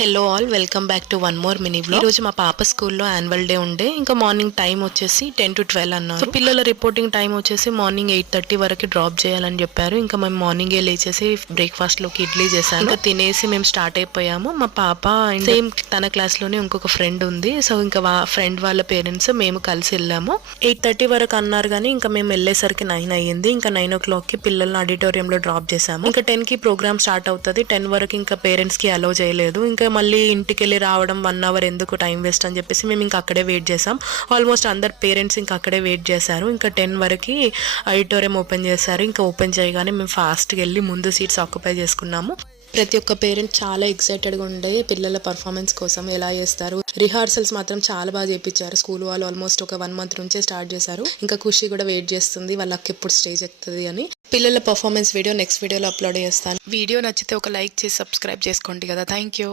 Hello all, welcome back to one more mini vlog. ఈ రోజు మా పాప స్కూల్లో యాన్యువల్ డే ఉండే. ఇంకా మార్నింగ్ టైం వచ్చేసి 10 to 12 అన్నారు. సో పిల్లల రిపోర్టింగ్ టైం వచ్చేసి మార్నింగ్ 8:30 వరకు డ్రాప్ చేయాలని చెప్పారు. ఇంకా మేము మార్నింగే లేచేసి బ్రేక్ఫాస్ట్ లోకి ఇడ్లీ చేశాను. ఇంకా తినేసి మేము స్టార్ట్ అయిపోయాము. మా పాప సేమ్ తన క్లాస్ లోనే ఇంకొక ఫ్రెండ్ ఉంది. సో ఇంకా ఫ్రెండ్ వాళ్ళ పేరెంట్స్ మేము కలిసి వెళ్ళాము. 8:30 వరకు అన్నారు కానీ ఇంకా మేము వెళ్ళేసరికి 9 అయ్యింది. ఇంకా 9 o'clock కి పిల్లల్ని ఆడిటోరియంలో డ్రాప్ చేసాము. ఇంకా 10 కి ప్రోగ్రామ్ స్టార్ట్ అవుతుంది. 10 వరకు ఇంకా పేరెంట్స్ కి అలౌ చేయలేదు. ఇంకా మళ్ళీ ఇంటికి వెళ్ళి రావడం 1 hour ఎందుకు టైం వేస్ట్ అని చెప్పేసి మేము ఇంకా అక్కడే వెయిట్ చేసాం. ఆల్మోస్ట్ అందరు పేరెంట్స్ ఇంకా అక్కడే వెయిట్ చేశారు. ఇంకా 10 వరకు ఆడిటోరియం ఓపెన్ చేశారు. ఇంకా ఓపెన్ చేయగానే మేము ఫాస్ట్గా వెళ్ళి ముందు సీట్స్ ఆక్యుపై చేసుకున్నాము. ప్రతి ఒక్క పేరెంట్ చాలా ఎక్సైటెడ్గా ఉండే పిల్లల పర్ఫార్మెన్స్ కోసం ఎలా చేస్తారు. రిహార్సల్స్ మాత్రం చాలా బాగా చేయించారు. స్కూల్ వాళ్ళు ఆల్మోస్ట్ ఒక 1 month నుంచే స్టార్ట్ చేశారు. ఇంకా ఖుషి కూడా వెయిట్ చేస్తుంది వాళ్ళకి ఎప్పుడు స్టేజ్ ఎక్కుతుంది అని. పిల్లల పర్ఫార్మెన్స్ వీడియో నెక్స్ట్ వీడియోలో అప్లోడ్ చేస్తాను. వీడియో నచ్చితే ఒక లైక్ చేసి సబ్స్క్రైబ్ చేసుకోండి కదా. Thank you.